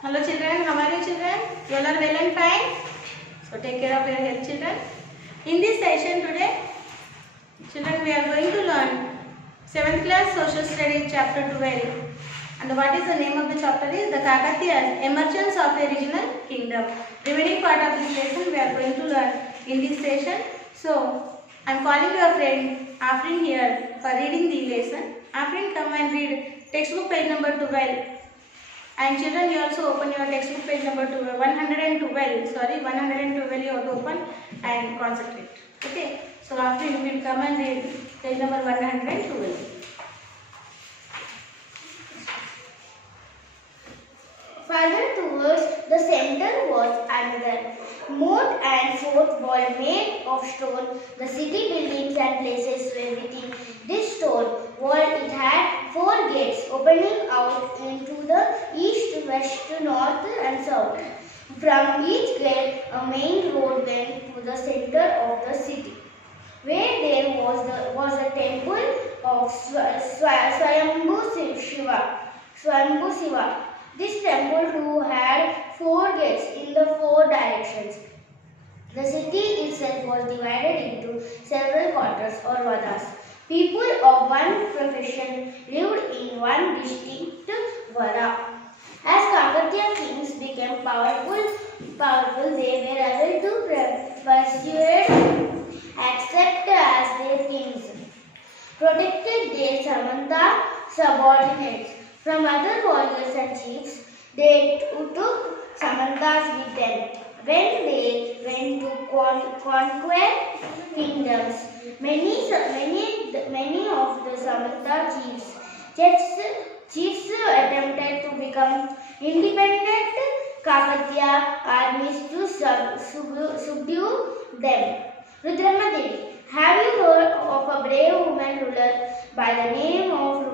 Hello children, how are you children? You all are well and fine? So take care of your health children. In this session today, children, we are going to learn 7th class social studies chapter 12. And what is the name of the chapter is the Kakatiyas, Emergence of a Regional Kingdom. Remaining part of this lesson we are going to learn in this session. So I am calling your friend Afrin here for reading the lesson. Afrin, come and read textbook page number 12. And children, you also open your textbook page number 112. Sorry, 112 you have to open and concentrate. Okay. So after you will come and read page number 112. Further towards the center was another moat and fort wall made of stone. The city buildings and places were within this stone wall. It had 4 gates opening out into the east, west, north and south. From each gate a main road went to the center of the city, where there was a temple of Swayambhu Shiva. This temple too had 4 gates in the 4 directions. The city itself was divided into several quarters or vadas. People of one profession lived in one distinct vada. As Kakatiya kings became powerful, they were able to persuade accept as their kings, protected their Samanta subordinates from other warriors and chiefs. They took Samantas with them when they went to conquer kingdoms. Many of the Samanta chiefs attempted to become independent Kakatiya armies to subdue them. Rudramma Devi. Have you heard of a brave woman ruler by the name of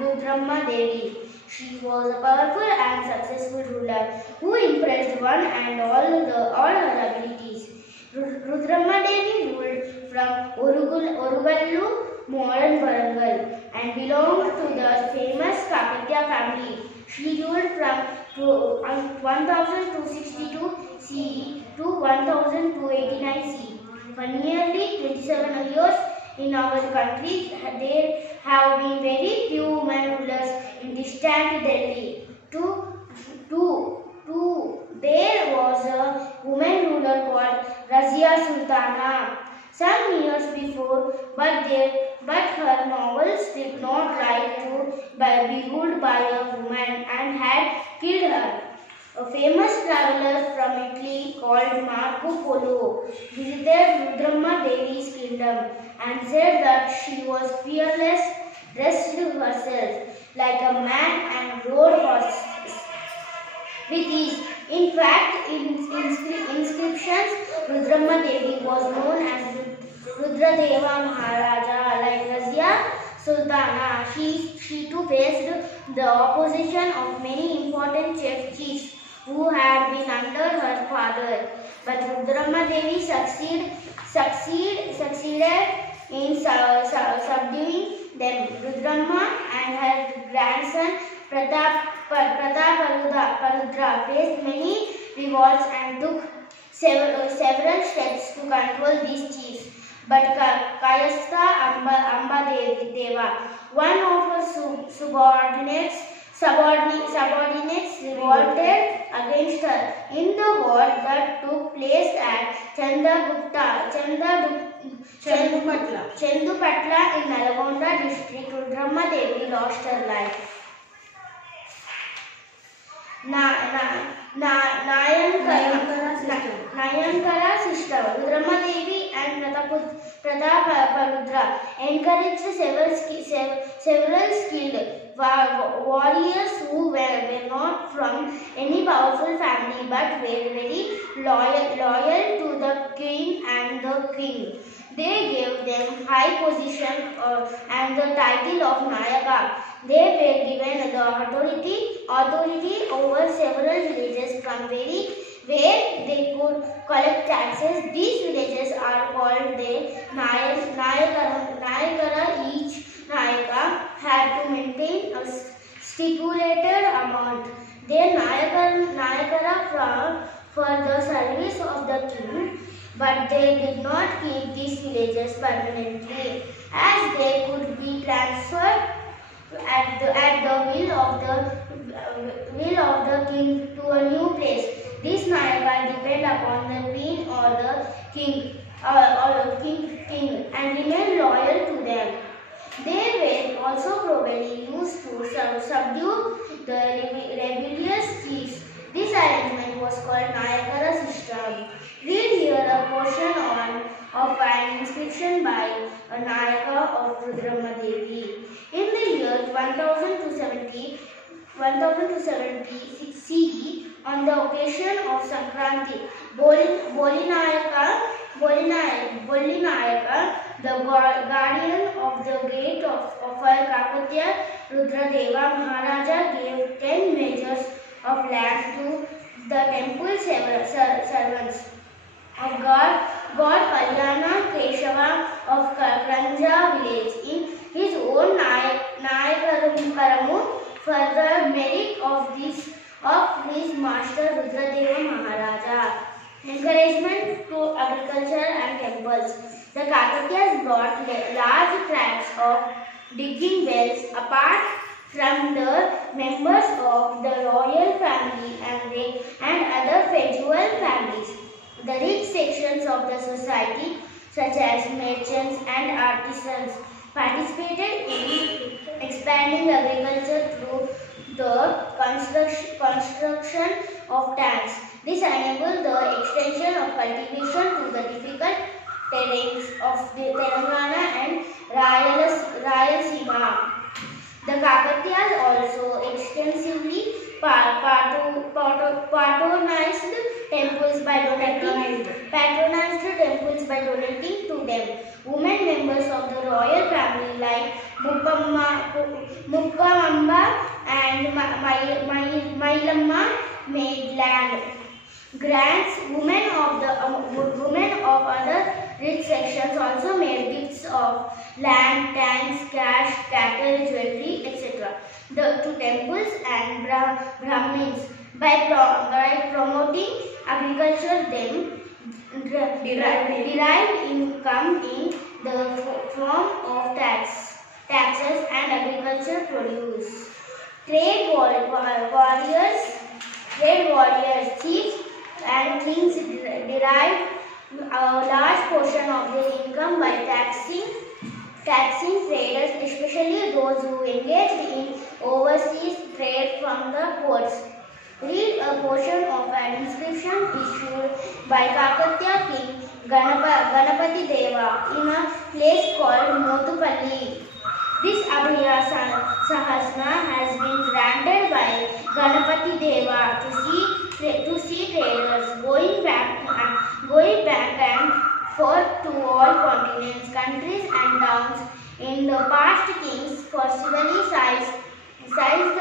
Rudramma Devi? She was a powerful and successful ruler who impressed one and all her abilities. Rudramma Devi ruled from Orugallu, modern Warangal, and belonged to the famous Kakatiya family. She ruled from 1262 CE to 1289 CE. For nearly 27 years in our country, there have been very few women rulers in distant Delhi. There was a woman ruler called Razia Sultana some years before, but her novels did not like to be ruled by a woman and had killed her. A famous traveler from Italy called Marco Polo visited Rudramma Devi's kingdom and said that she was fearless, dressed herself like a man and rode horses with ease. In fact, in inscriptions, Rudramma Devi was known as Rudradeva Maharaja. Like Razia Sultana, she too faced the opposition of many important chiefs who had been under her father. But Rudramma Devi succeeded in subduing them. Rudramma and her grandson Prataparudra faced many revolts and took several steps to control these chiefs. But Kayastha Amba Deva, one of her subordinates revolted against her. In the war that took place at Chendupatla in Nalgonda district, Rudramma Devi lost her life. Nayankara sister Rudramma Devi and Prataparudra encouraged several skilled warriors who were not from any powerful family but were very loyal to the king and the king. They gave them high position and the title of Nayaka. They were given the authority over several villages from where they could collect taxes. These villages are called the Nayakara. Each Nayaka had to maintain a stipulated amount. Their Nayakar for the service of the king, but they did not keep these villages permanently, as they could be transferred at the will of the king to a new place. This Nayaka depend upon the queen or the king king and remain loyal to them. They were also probably used to subdue the rebellious chiefs. This arrangement was called Nayakara system. Read here a portion of an inscription by a Nayaka of Rudrama Devi. In the year 1270 CE, on the occasion of Sankranti, Bolinayaka, the guardian of the gate of Kakatiya, Rudradeva Maharaja gave 10 measures of land to the temple servants of God Kalyana Keshava of Kranja village in his own Nayakaramu for the merit of his master Rudradeva Maharaja. Encouragement to agriculture and temples. The Kakatiyas brought large tracts of digging wells apart from the members of the royal family and other feudal families. The rich sections of the society, such as merchants and artisans, participated in expanding agriculture through the construction of tanks. This enabled the extension of cultivation to the difficult terrains of the Telangana and Rayalaseema. The Kakatiyas also extensively patronized temples by donating to them. Women members of the royal family like Muppamamba and Mailamma made land grants. Women of other rich sections also made gifts of land, tanks, cash, cattle, jewelry, etc. to temples and Brahmins. By promoting agriculture, them derived income in the form of taxes and agriculture produce. Trade warriors, chiefs and kings derived a large portion of their income by taxing traders, especially those who engaged in overseas trade from the ports. Read a portion of an inscription issued by Kakatiya king Ganapati Deva in a place called Motupalli. This Abhaya Sahasna has been granted by Ganapati Deva to see traders going back and forth to all continents, countries and towns. In the past, kings forcibly seized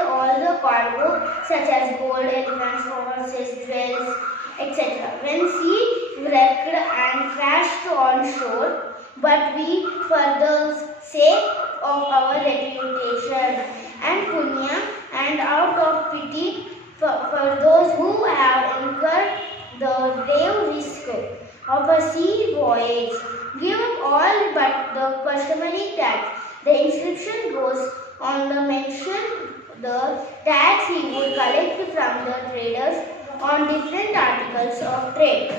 all the cargo such as gold, elephants, horses, jewels, etc. When sea wrecked and crashed on shore, but we, for the sake of our reputation and punya, and out of pity for those who have incurred the grave risk of a sea voyage, give up all but the customary tax. The inscription goes on to mention the tax he would collect from the traders on different articles of trade.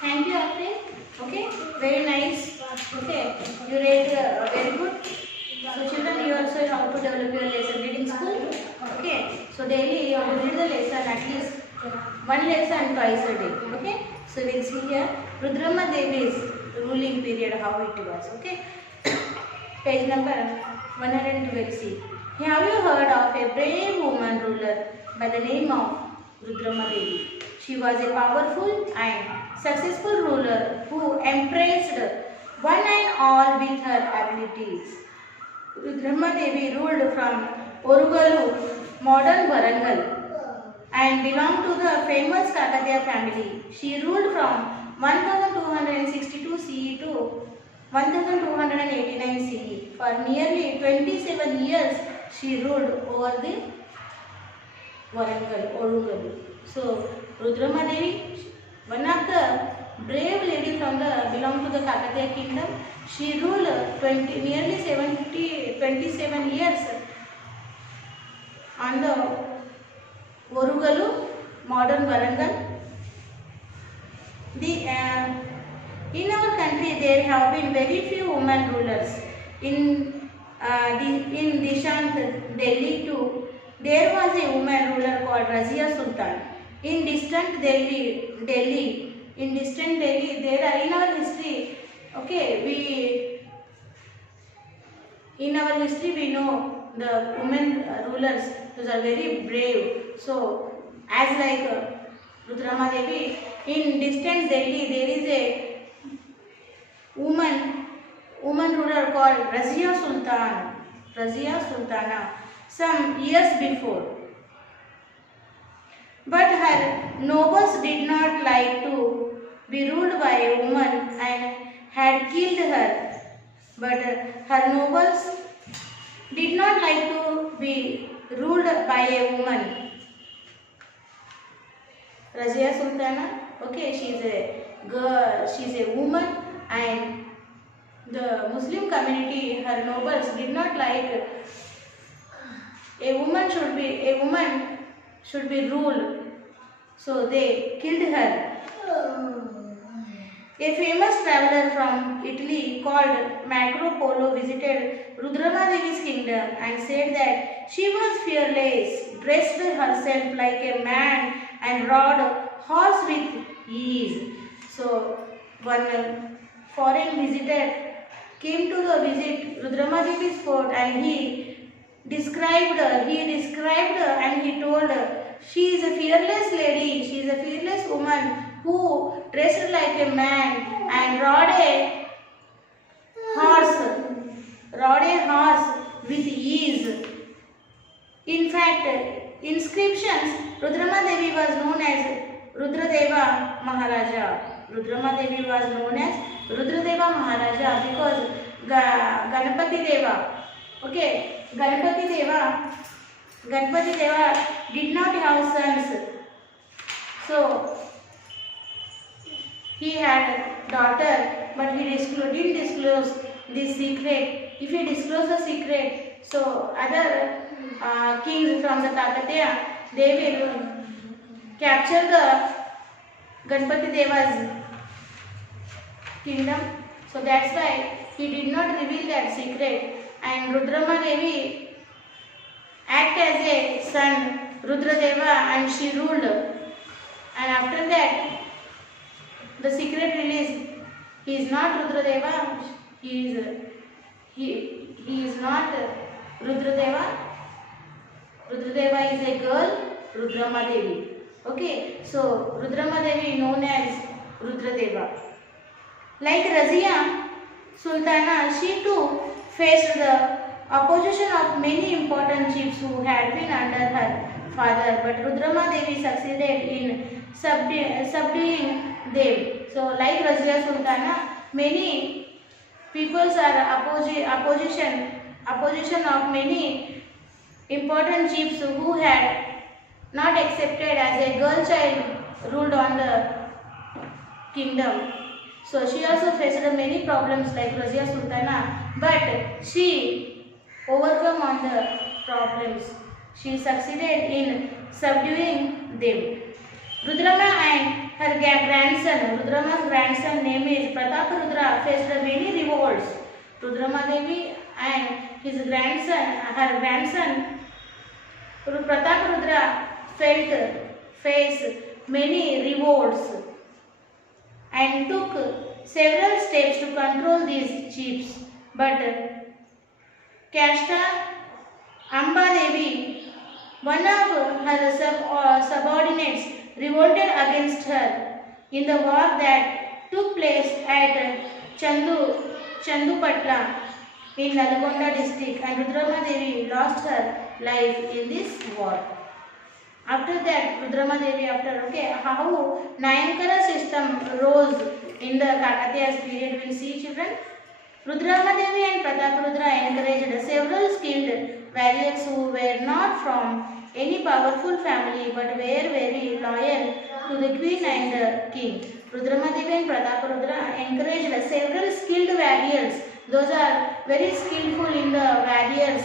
Thank you, Afrin. Okay, very nice. Okay, you read very good. So children, you also have to develop your lesson reading skill. Okay, so daily you have to read the lesson at least one lesson twice a day. Okay, so we'll see here Rudrama Devi's ruling period, how it was. Okay, page number 112. See, have you heard of a brave woman ruler by the name of Rudrama Devi? She was a powerful and successful ruler who impressed one and all with her abilities. Rudrama Devi ruled from Orugalu, modern Warangal, and belonged to the famous Kakatiya family. She ruled from 1262 CE to 1289 CE. For nearly 27 years, she ruled over the Warangal, Orugal. So Rudrama Devi, one of the brave lady from the belong to the Kakatiya kingdom. She ruled nearly 27 years on the Orugalu, modern Warangal. In our country, there have been very few women rulers. In Dishant, Delhi too, there was a woman ruler called Razia Sultan. In distant Delhi, there are in our history. Okay, in our history we know the women rulers. Those are very brave. So, as like Rudrama Devi, in distant Delhi, there is a woman ruler called Razia Sultana, some years before. But her nobles did not like to be ruled by a woman and had killed her. But her nobles did not like to be ruled by a woman. Razia Sultana, okay, she is a girl, she is a woman, and the Muslim community, her nobles did not like a woman should be ruled, so they killed her. A famous traveler from Italy called Marco Polo visited Rudrama Devi's kingdom and said that she was fearless, dressed herself like a man and rode horse with ease. So one foreign visitor came to the visit Rudrama Devi's fort and he described and he told she is a fearless lady, she is a fearless woman who dressed like a man and rode a horse with ease. In fact, inscriptions, Rudrama Devi was known as Rudradeva Maharaja. Rudrama Devi was known as Rudradeva Maharaja because Ganpati Deva, okay, Ganpati Deva did not have sons. So he had a daughter, but he didn't disclose this secret. If he disclosed the secret, so other kings from the Kakatiya, they will capture the Ganpati Deva's kingdom. So that's why he did not reveal that secret. And Rudrama Devi act as a son, Rudradeva, and she ruled. And after that, the secret released. He is not Rudradeva. He is not Rudradeva. Rudradeva is a girl, Rudrama Devi. Okay, so Rudrama Devi known as Rudradeva. Like Razia Sultana, she too faced the opposition of many important chiefs who had been under her father, but Rudrama Devi succeeded in subduing them. So, like Razia Sultana, many peoples are opposition of many important chiefs who had not accepted as a girl child ruled on the kingdom. So she also faced many problems like Razia Sultana, but she overcome on the problems. She succeeded in subduing them. Rudrama and her grandson, Rudrama's grandson name is Prataparudra, faced many revolts. Rudrama Devi and his grandson, her grandson Prataparudra faced many revolts and took several steps to control these chiefs. But Kashta Amba Devi, one of her subordinates, revolted against her in the war that took place at Chandupatla in Nalgonda district, and Rudrama Devi lost her life in this war. After that, Rudrama Devi, how Nayankara system rose in the Kakatiya's period, we'll see children. Rudrama Devi and Prataparudra encouraged several skilled warriors who were not from any powerful family but were very loyal to the queen and the king. Rudramadevi and Prataparudra encouraged several skilled warriors. Those are very skillful in the warriors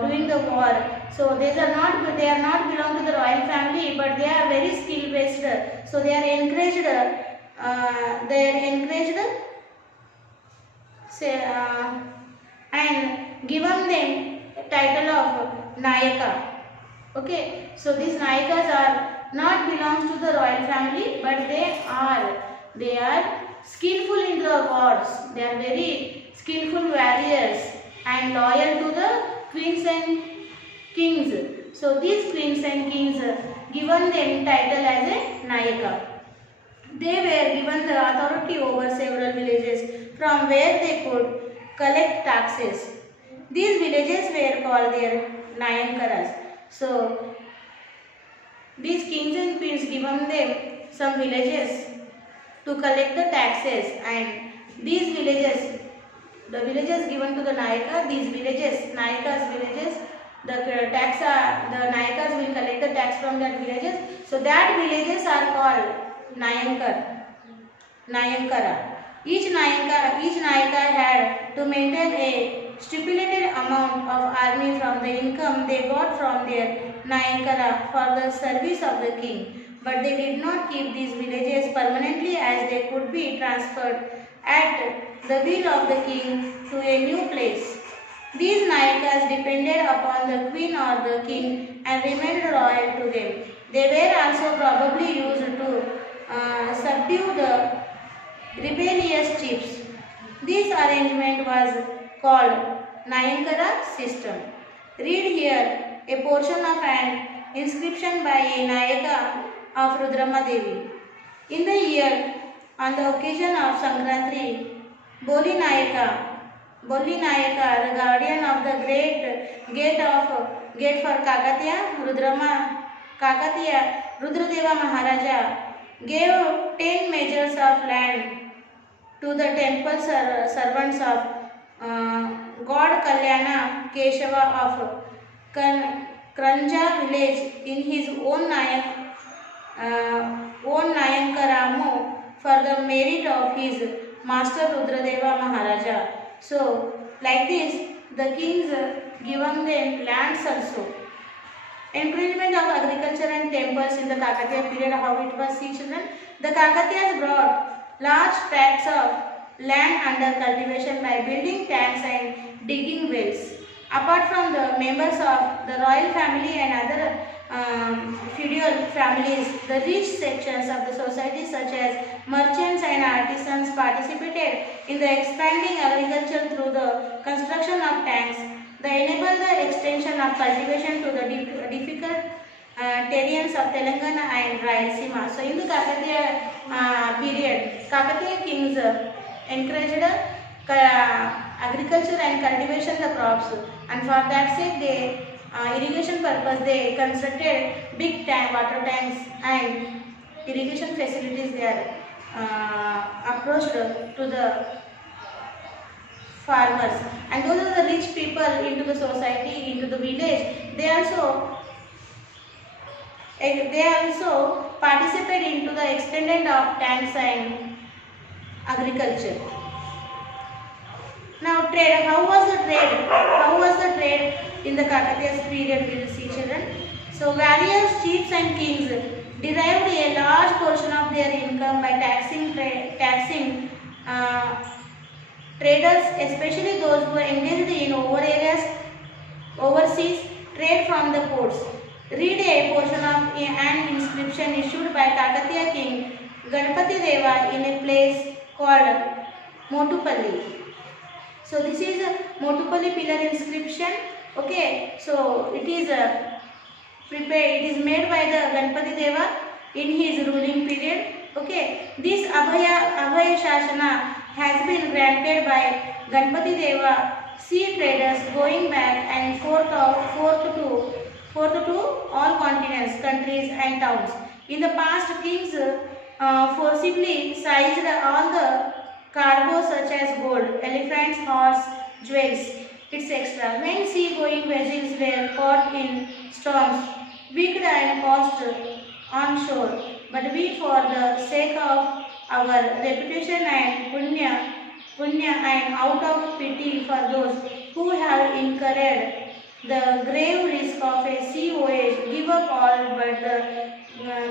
during the war. So they are not belong to the royal family, but they are very skill based. So they are encouraged. Say, and given them title of Nayaka. Okay, so these Nayakas are not belongs to the royal family, but they are skillful in the wars. They are very skillful warriors and loyal to the queens and kings. So these queens and kings given them title as a Nayaka. They were given the authority over several villages from where they could collect taxes. These villages were called their Nayankaras. So these kings and queens given them some villages to collect the taxes, and these villages, the villages given to the Nayaka, these villages, Nayakas villages, the Nayakas will collect the tax from that villages. So that villages are called Nayankara. Each Nayaka had to maintain a stipulated amount of army from the income they got from their Nayankara for the service of the king. But they did not keep these villages permanently, as they could be transferred at the will of the king to a new place. These Nayakas depended upon the queen or the king and remained loyal to them. They were also probably used to subdue the rebellious chiefs. This arrangement was called Nayankara system. Read here a portion of an inscription by a Nayaka of Rudramadevi. In the year, on the occasion of Sankranti, Boli Nayaka, the guardian of the great gate for Kakatiya, Rudradeva Maharaja, gave 10 measures of land to the temple servants of God Kalyana Keshava of Kranja village in his own Nayankaramu for the merit of his master Rudradeva Maharaja. So, like this, the kings given them lands also. Encouragement of agriculture and temples in the Kakatiya period, how it was, see children. The Kakatiyas brought large tracts of land under cultivation by building tanks and digging wells. Apart from the members of the royal family and other feudal families, the rich sections of the society such as merchants and artisans participated in the expanding agriculture through the construction of tanks. They enabled the extension of cultivation to the difficult terrains of Telangana and Rayalaseema. So in the Kakatiya period, Kakatiya kings encouraged agriculture and cultivation the crops, and for that sake they irrigation purpose they constructed big water tanks and irrigation facilities. They are approached to the farmers, and those are the rich people into the society, into the village. They also participate into the extended of tanks and agriculture. Now trade. How was the trade? How was the trade in the Kakatiya period? We will see, children. So various chiefs and kings derived a large portion of their income by taxing traders, especially those who were engaged in overseas trade from the ports. Read a portion of an inscription issued by Kakatiya king Ganpati Deva in a place called Motupalli. So this is a Motupalli pillar inscription. Okay, so it is prepared. It is made by the Ganpati Deva in his ruling period. Okay, this Abhaya Shasana has been granted by Ganpati Deva sea traders going back and forth to all continents, countries and towns. In the past, kings forcibly seized all the cargo such as gold, elephants, horse, jewels, It's extra. Many sea-going vessels were caught in storms, wicked and cast on shore. But we, for the sake of our reputation and punya, and out of pity for those who have incurred the grave risk of a sea voyage, give up all but the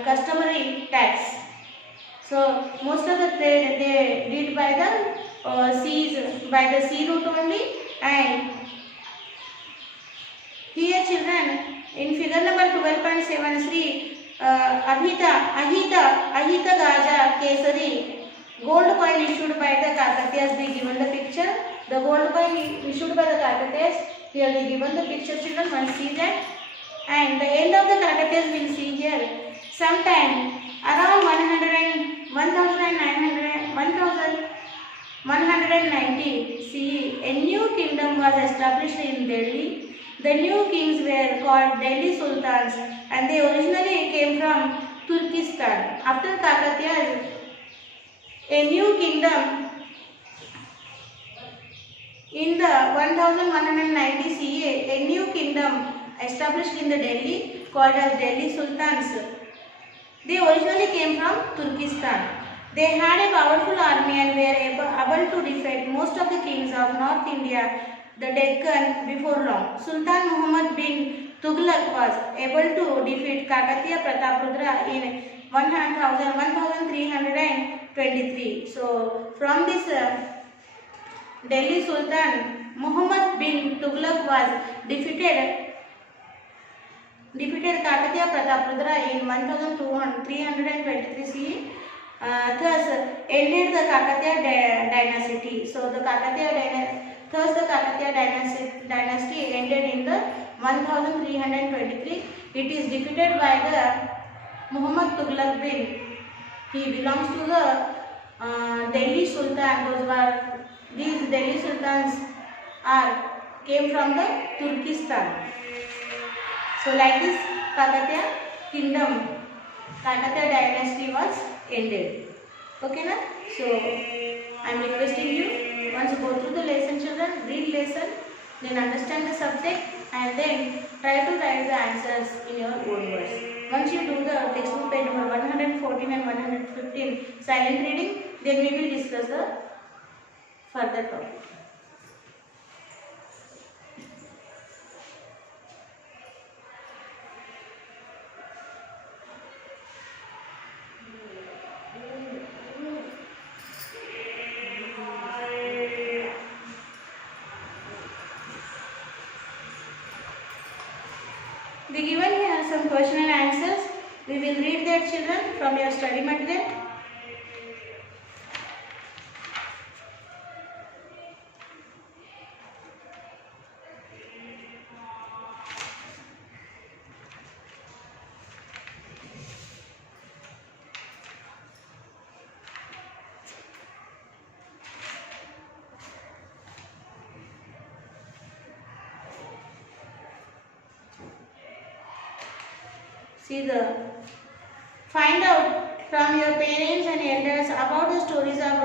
customary tax. So most of the trade they did by the by the sea route only. And here children, in figure number 12.73, Ahita Gaja Kesari, gold coin issued by the Kakatiyas, they given the picture. The gold coin issued by the Kakatiyas, here they given the picture children, one see that. And the end of the Kakatiyas will see here, sometime around 1190 CE, a new kingdom was established in Delhi. The new kings were called Delhi Sultans and they originally came from Turkestan. After Kakatiyas, a new kingdom in the 1190 CE, a new kingdom established in the Delhi called as Delhi Sultans. They originally came from Turkestan. They had a powerful army and were able to defeat most of the kings of North India, the Deccan, before long. Sultan Muhammad bin Tughlaq was able to defeat Kakatiya Prataprudra in 1323. So, from this Delhi Sultan Muhammad bin Tughlaq was defeated Kakatiya Prataprudra in 1323 CE. Thus ended the Kakatiya dynasty. So the Kakatiya dynasty ended in the 1323. It is defeated by the Muhammad Tughlaq bin. He belongs to the Delhi Sultan. These Delhi Sultans came from the Turkestan. So like this Kakatiya kingdom, Kakatiya dynasty was ended. Okay na? So I am requesting you, once you go through the lesson children, read lesson, then understand the subject and then try to write the answers in your own words. Once you do the textbook page number 114 and 115 silent reading, then we will discuss the further topic. The given here are some question and answers. We will read that children from your study material. Find out from your parents and elders about the stories of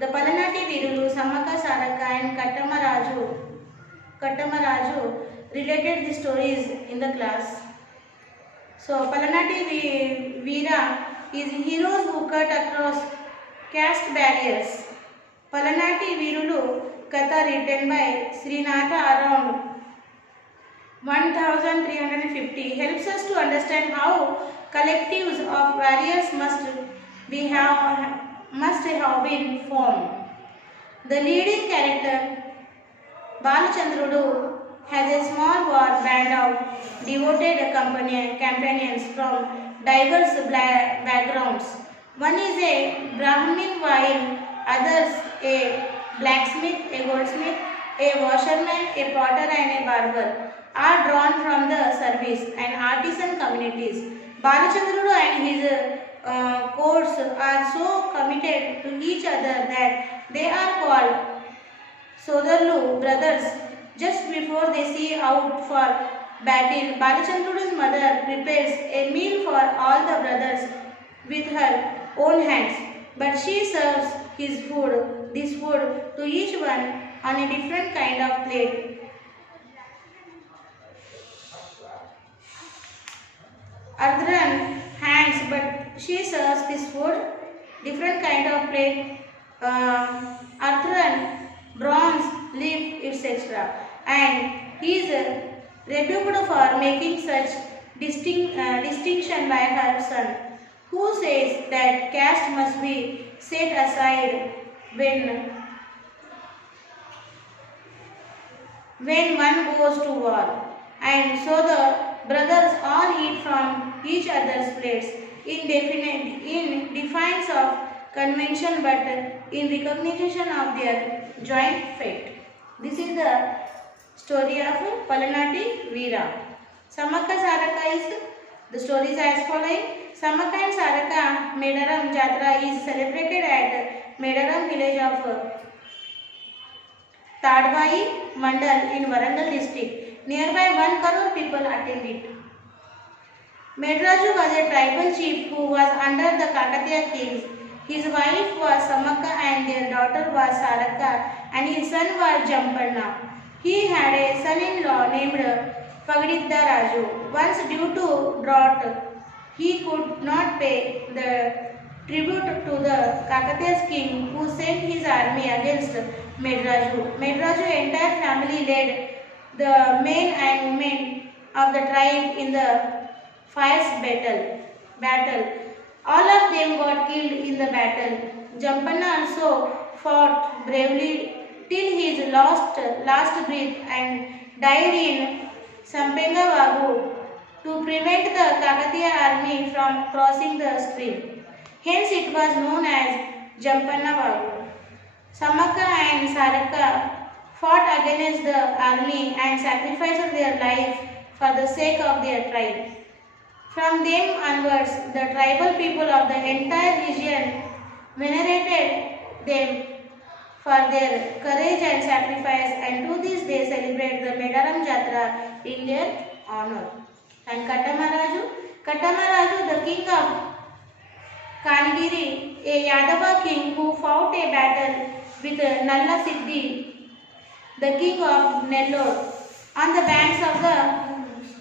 the Palanati Virulu, Sammaka Saraka and Kattamaraju related the stories in the class. So Palanati Veera is heroes who cut across caste barriers. Palanati Virulu Katha written by Srinatha around 1350 helps us to understand how collectives of warriors must have been formed. The leading character Balachandrudu has a small war band of devoted companions from diverse backgrounds. One is a Brahmin while others a blacksmith, a goldsmith, a washerman, a potter and a barber are drawn from the service and artisan communities. Balachandrudu and his courts are so committed to each other that they are called Sodarlu brothers. Just before they set out for battle, Balachandrudu's mother prepares a meal for all the brothers with her own hands, but she serves this food to each one on a different kind of plate. earthen hands, but she serves this food, different kind of plate, earthen, bronze, leaf, etc. And he is rebuked for making such distinction by her son, who says that caste must be set aside when one goes to war. And so the brothers all eat from each other's plates in defiance of convention but in recognition of their joint fate. This is the story of Palanati Veera. Samaka Saraka is the story is as following. Samaka and Saraka Medaram Jatra is celebrated at Medaram village of Tadbai Mandal in Warangal district. Nearby 1 crore people attend it. Medraju was a tribal chief who was under the Kakatiya kings. His wife was Samaka and their daughter was Saraka and his son was Jampanna. He had a son-in-law named Pagididda Raju. Once due to drought, he could not pay the tribute to the Kakatiya's king who sent his army against Medraju. Medraju's entire family led the men and women of the tribe in the fierce battle. All of them got killed in the battle. Jampanna also fought bravely till his last breath and died in Sampengavagu to prevent the Kakatiya army from crossing the stream. Hence it was known as Jampannavagu. Samaka and Saraka fought against the army and sacrificed their life for the sake of their tribe. From them onwards, the tribal people of the entire region venerated them for their courage and sacrifice, and to this they celebrate the Medaram Jatra in their honor. And Kattamaraju, the king of Kanigiri, a Yadava king who fought a battle with Nalla Siddhi, the king of Nellore, on the banks of the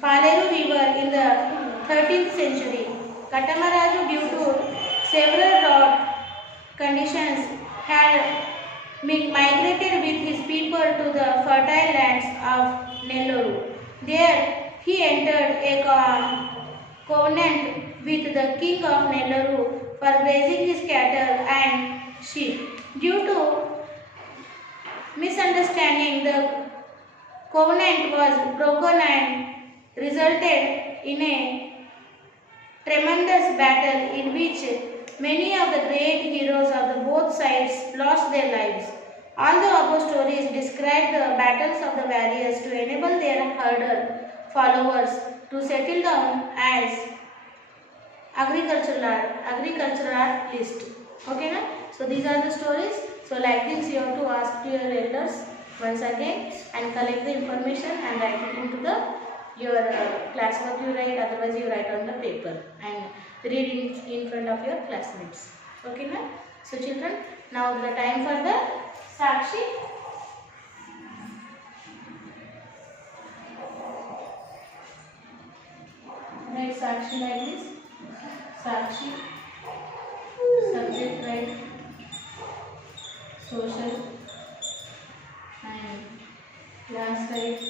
Paleru river in the 13th century. Kattamaraju, due to several drought conditions, had migrated with his people to the fertile lands of Nellore. There he entered a covenant with the king of Nellore for grazing his cattle and sheep. Due to misunderstanding, the covenant was broken and resulted in a tremendous battle in which many of the great heroes of the both sides lost their lives. All the above stories describe the battles of the warriors to enable their herder followers to settle down as agriculturalist. Okay, na? So these are the stories. So like this, you have to ask to your elders once again and collect the information and write it into your classwork you write, otherwise you write on the paper and read it in front of your classmates. Okay, na? So children, now the time for the Sakshi. Write Sakshi like this. Sakshi, subject write social and class write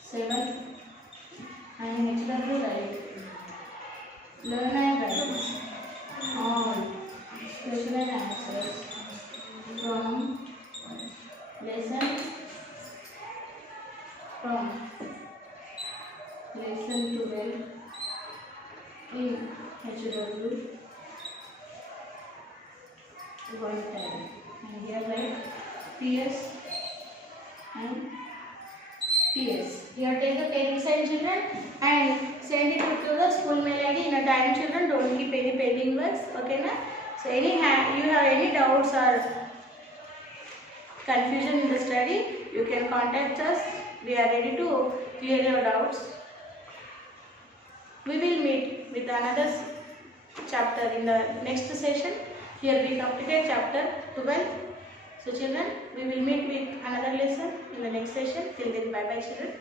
7 and HW write learn and write all question and answers from lesson 12 in HW one time, and here write PS and PS. Here take the pen sign, children, and send it to the school mail ID in a time, children. Don't keep any pending works. Okay, na? So you have any doubts or confusion in the study, you can contact us. We are ready to clear your doubts. We will meet with another chapter in the next session. Here we completed chapter 12. So children, we will meet with another lesson in the next session. Till then, bye bye children.